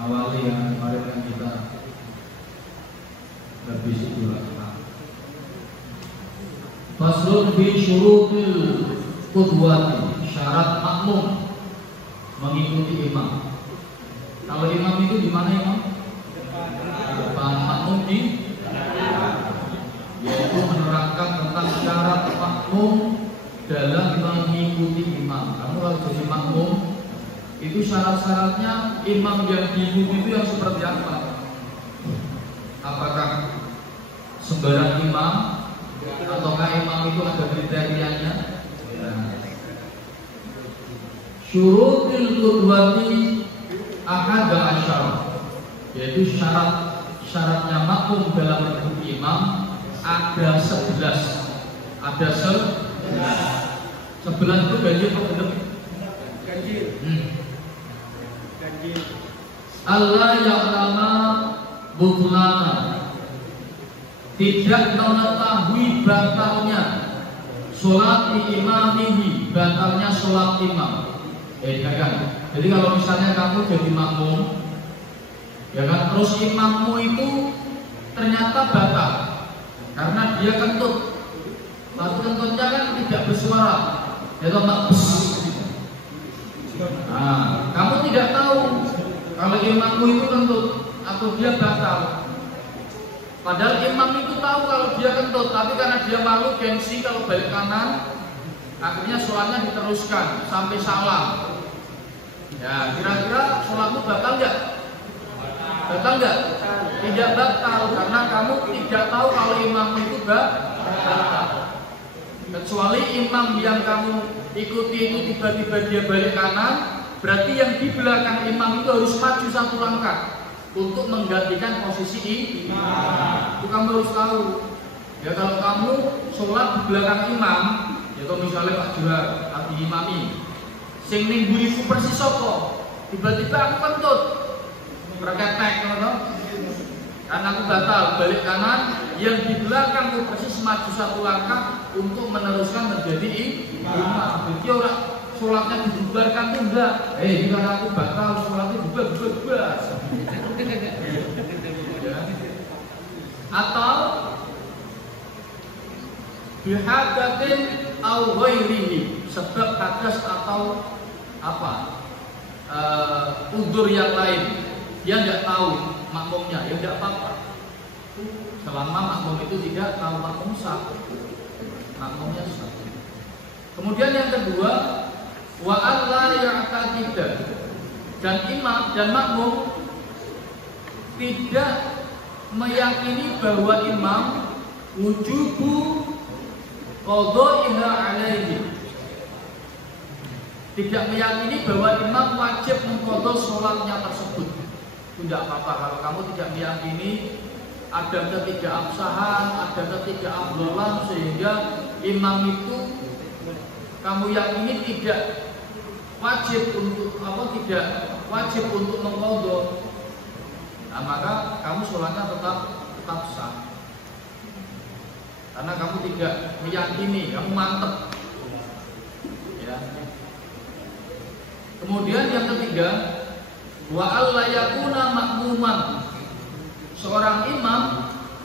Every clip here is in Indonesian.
awali yang kemarin yang kita berbisik juga. Faslun fi syurutil qudwati, syarat makmum mengikuti imam. Kalau imam itu di mana imam? Depan, makmum di yaitu menerangkan tentang syarat makmum dalam mengikuti imam. Kamu kalau jadi makmum itu syarat-syaratnya imam yang diikuti itu yang seperti apa? Apakah sembarang imam ataukah imam itu ada kriterianya? Syurutil qudwati ahada asyara, yaitu syaratnya makmum dalam mengikuti imam ada 11. Ada 11 itu ganjil atau genep? Ganjil. Ganjil. Allah ya'lama butlana, tidak mengetahui batalnya sholat imamihi, batalnya sholat imam. Kan? Jadi kalau misalnya kamu jadi makmum, ya kan, terus imammu itu ternyata batal karena dia kentut. Lalu kentutnya kan tidak bersuara, yaitu makbus. Nah, kamu tidak tahu kalau imammu itu kentut atau dia batal. Padahal imam itu tahu kalau dia kentut, tapi karena dia malu gengsi kalau balik kanan, akhirnya sholatnya diteruskan sampai salam. Ya, kira-kira sholatmu batal nggak? Batal nggak? Tidak batal karena kamu tidak tahu kalau imam itu batal. Kecuali imam yang kamu ikuti itu tiba-tiba dia balik kanan, berarti yang di belakang imam itu harus maju 1 langkah untuk menggantikan posisi imam. Itu kamu harus tahu. Ya, kalau kamu sholat di belakang imam, ya kalau misalnya Pak Juhar lagi imami, sing ning mburiku persis sapa, tiba-tiba aku kentut berketek ngono, karena aku batal balik kanan, yang di belakangku persis maju 1 langkah untuk meneruskan menjadi imam. Jadi orang sholatnya dibubarkan tuh enggak. Karena aku batal sholatnya bubar. Atau bihadatin au ghairihi, sebab hadas atau apa, udzur yang lain, dia nggak tahu makmumnya, ya nggak apa-apa. Selama makmum itu tidak tahu makmum sah, makmumnya sah. Kemudian yang kedua, wa alla ya'taqida, dan imam dan makmum tidak meyakini bahwa imam wujubu qadha'iha alaihi, tidak meyakini bahwa imam wajib mengqadha sholatnya tersebut. Tidak apa-apa kalau kamu tidak meyakini ada ketidakabsahan, ada ketidakafdalan sehingga imam itu kamu yakini tidak wajib untuk tidak wajib untuk mengqadha. Nah, maka kamu sholatnya tetap sah. Karena kamu tidak meyakini, kamu mantep. Ya. Kemudian yang ketiga, wa alla yakuna makmuman, seorang imam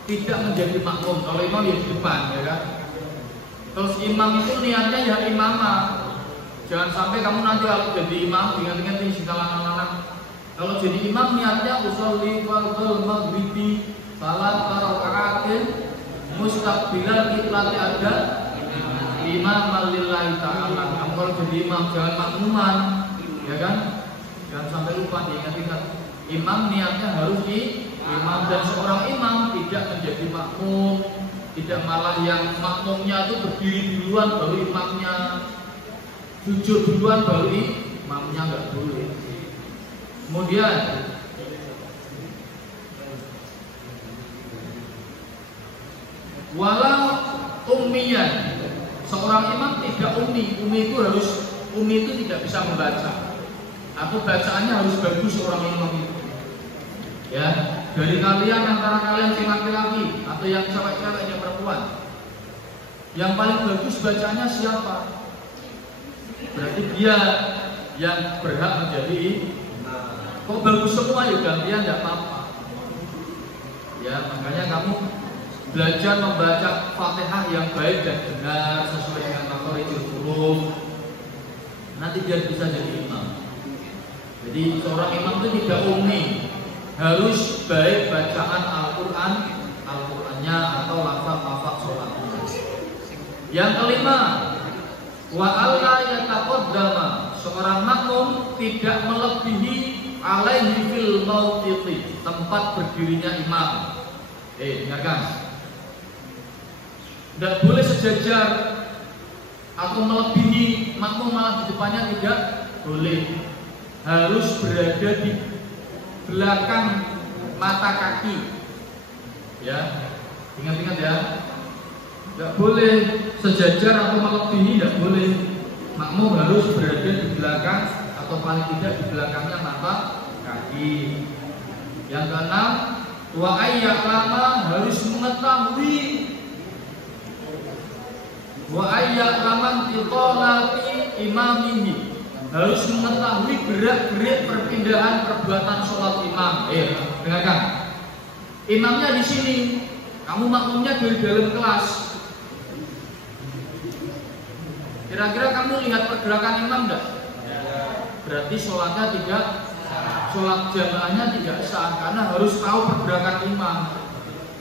tidak menjadi makmum. Kalau imam ya di depan, ya kan. Terus imam itu niatnya ya imamah. Jangan sampai kamu nanti kalau jadi imam dengan segala. Kalau jadi imam niatnya usolli fardhul maghribi salat raka'atin mustaqbilal qiblat ada imam lillahi ta'ala. Kamu kalau jadi imam jangan makmuman, ya kan? Jangan sampai lupa diingat-ingat. Imam niatnya harus di imam, dan seorang imam tidak menjadi makmum, tidak malah yang makmumnya itu berdiri duluan baru imamnya, sujud duluan baru imamnya, nggak boleh. Kemudian walau ummiyan, seorang imam tidak ummi itu tidak bisa membaca, atau bacaannya harus bagus seorang imam itu. Ya, dari kalian antara kalian yang laki-laki atau yang cewek-cewek yang perempuan, yang paling bagus bacanya siapa? Berarti dia yang berhak menjadi imam. Kok bagus semua ya gantian tidak apa-apa. Ya, makanya kamu belajar membaca Fatihah yang baik dan benar sesuai dengan makhorijul huruf. Nanti biar bisa jadi imam. Jadi seorang imam itu tidak ummi, harus baik bacaan Al-Qur'annya atau lafaz-lafaz sholatnya. Yang kelima, wa alla yataqaddama, seorang makmum tidak melebihi alaihi fil mawqifi, tempat berdirinya imam. Dengarkan. Tidak boleh sejajar atau melebihi makmum, malah di depannya tidak boleh. Harus berada di belakang mata kaki. Ya, ingat-ingat ya. Tidak boleh sejajar atau melebihi, tidak boleh. Makmum harus berada di belakang atau paling tidak di belakangnya mata kaki. Yang keenam, wa ayya'lama, harus mengetahui wa ayya'laman tiqalati imamihi, harus mengetahui gerak-gerik perpindahan perbuatan sholat imam. Dengarkan. Imamnya di sini, kamu makmumnya dari dalam kelas. Kira-kira kamu lihat pergerakan imam enggak? Berarti sholatnya tidak, sholat jamaahnya tidak sah karena harus tahu pergerakan imam.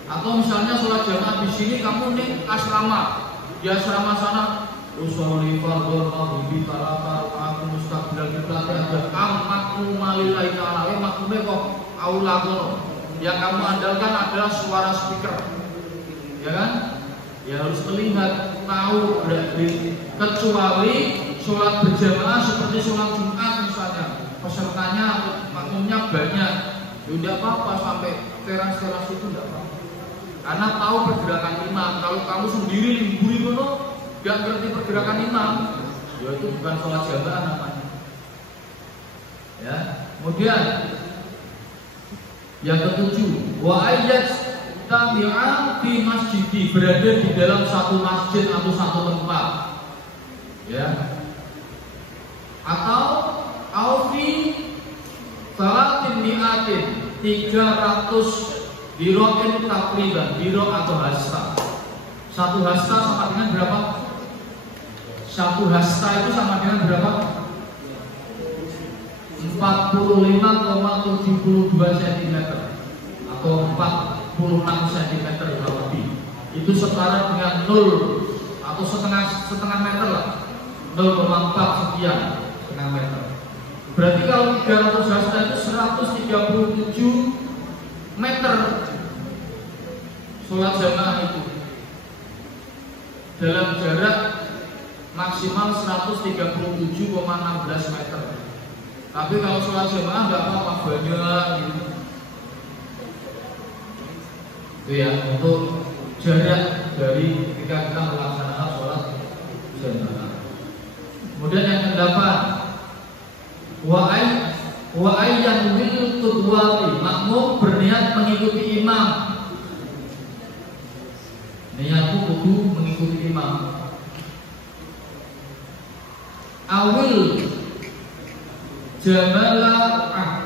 Atau misalnya sholat jamaah di sini, kamu nih asrama, di asrama sana usolli fardhu maghrib talata aku mustaqbil kiblat aja kamu makmum malillahi ta'ala makmumnya kok aula kono. Yang kamu andalkan adalah suara speaker, ya kan? Ya harus melihat, tahu berarti. Kecuali sholat berjamaah seperti sholat Jumat misalnya, pesertanya makmumnya banyak, tidak apa-apa sampai teras-teras itu tidak apa-apa. Karena tahu pergerakan imam. Kalau kamu sendiri limburi kono, gak ngerti pergerakan imam, ya itu bukan sholat jamaah namanya. Ya, kemudian yang ketujuh, wa ayat tabi'an fi masjidi, berada di dalam satu masjid atau satu tempat, ya, atau aufi salatin mi'atin, 300 diroin takriban, diro atau hasta. Satu hasta sama dengan berapa? Satu hasta itu sama dengan berapa? 45,72 cm atau 46 cm kurang lebih. Itu setara dengan 0 atau setengah meter lah, 0,4 sekian setengah meter. Berarti kalau 300 hasta itu 137 meter sholat jamaah itu dalam jarak maksimal 137,16 meter. Tapi kalau sholat jamaah nggak apa-apa, banyak gitu. Itu ya, untuk jarak dari ketika kita melaksanakan sholat jamaah. Kemudian yang ke-8, wa ayyan wil qudwati, makmum berniat mengikuti imam. Niatku kudu mengikuti imam. Awil jama'ah,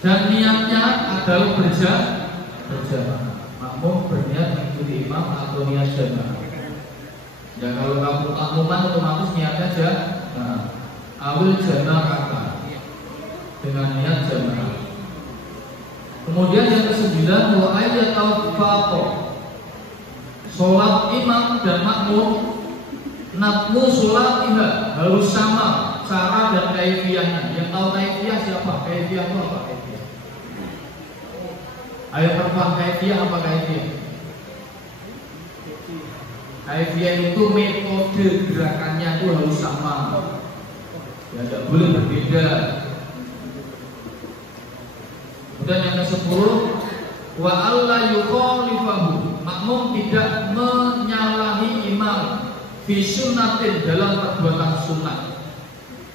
dan niatnya adalah berjamaah. Makmum berniat mengikuti imam atau niat jamaah. Ya kalau kamu makmuman otomatis niatnya aja. Awil jama'ah, dengan niat jamaah. Kemudian yang ke-9, wa ayyatawafaqo, sholat imam dan makmum natmu sholatihah, harus sama cara dan kaifiyahnya. Yang tahu kaifiyah siapa? Kaifiyah itu apa? Ayo perempuan, kaifiyah apa kaifiyah? Kaifiyah itu metode gerakannya itu harus sama, ya tidak boleh berbeda. Dan yang ke-10, wa alla yukhalifahu, makmum tidak menyalahi imam fi sunnatin, dalam perbuatan sunnah.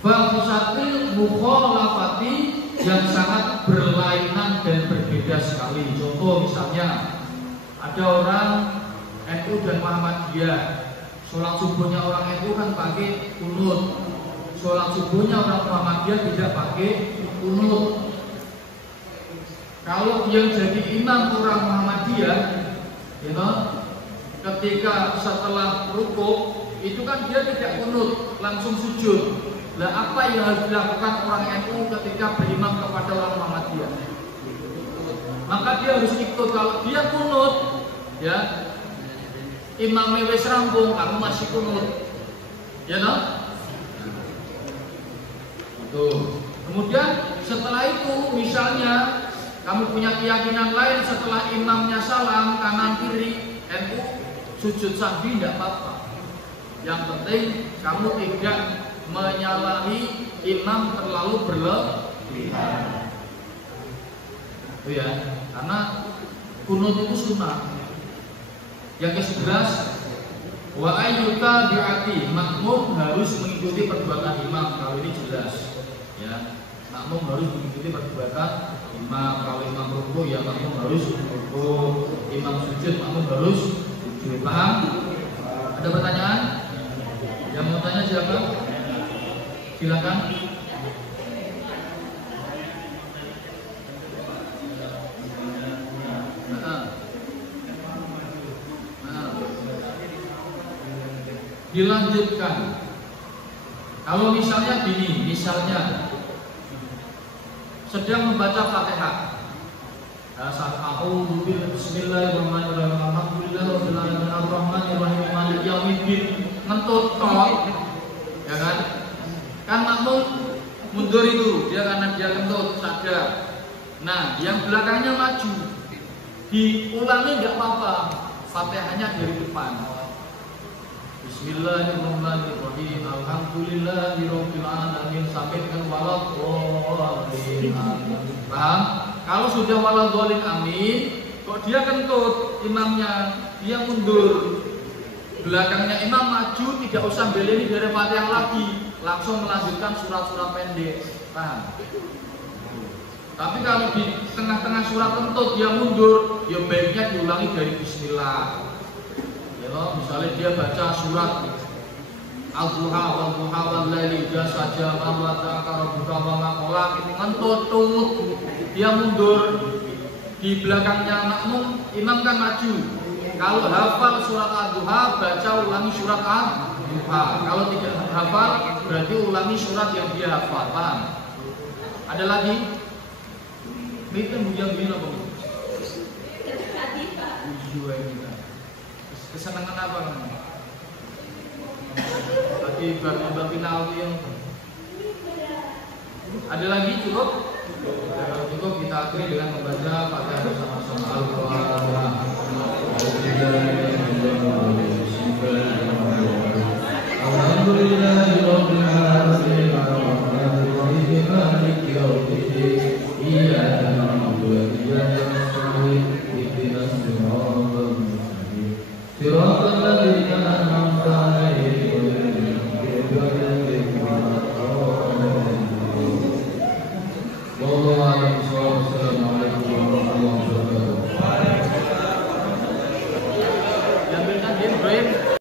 Bangsatil mukhalafati, yang sangat berlainan dan berbeda sekali. Contoh misalnya ada orang NU dan Muhammadiyah. Sholat subuhnya orang NU kan pakai kunut. Sholat subuhnya orang Muhammadiyah tidak pakai kunut. Kalau yang jadi imam orang Muhammadiyah, ketika setelah rukuk itu kan dia tidak kunut, langsung sujud. Nah, apa yang harus dilakukan orang NU ketika berimam kepada orang Muhammadiyah? Maka dia harus ikut. Kalau dia kunut, ya, imamnya wis rampung, kamu masih kunut, ya no? Tuh. Kemudian setelah itu, misalnya kamu punya keyakinan lain setelah imamnya salam kanan kiri, NU sujud sahwi tidak apa-apa. Yang penting kamu tidak menyalahi imam terlalu berlebihan. Itu ya, karena kunut itu sunnah. Yang ke-11, wa ayyuka bi'ati, makmum harus mengikuti perbuatan imam. Kalau ini jelas, ya, makmum harus mengikuti perbuatan imam. Kalau imam rukuk, ya makmum harus rukuk. Imam sujud, makmum harus sujud. Paham? Ada pertanyaan? Yang mau tanya siapa? Silakan. Dilanjutkan. Kalau misalnya gini, misalnya sedang membaca Fatihah, saat a'udzu billahi bismillahirrahmanirrahim alhamdulillahirabbil alamin arrahmanirrahim maliki yaumiddin, ngentut tok, ya kan? Kan makmum mundur itu, dia karena dia kentut sadar. Nah, yang belakangnya maju, diulangi nggak apa-apa, Fatihahnya dari depan. Bismillahirrahmanirrahim alhamdulillahirabbil alamin sampai dengan waladhdallin amin. Paham? Kalau sudah waladhdallin amin, kok dia kentut imamnya, dia mundur. Belakangnya imam maju, tidak usah beleni dari Fatihah lagi, langsung melanjutkan surat-surat pendek. Paham? Tapi kalau di tengah-tengah surat kentut dia mundur, ya baiknya diulangi dari bismillah. Misalnya dia baca surat Al-Duha wal duha wal laili idza saja wa ta'aqarabuka wa maqala, itu ngentut, dia mundur. Di belakangnya makmum, imam kan maju. Kalau hafal surat Al-Duha, baca ulangi surat Al-Duha. Kalau tidak hafal, berarti ulangi surat yang dia hafal. Paham? Ada lagi? Itu yang bilang apa? Kesenangan apa kamu? Lagi baru final yang ada lagi cukup? Cukup kita akhiri dengan membaca Fatihah bersama-sama.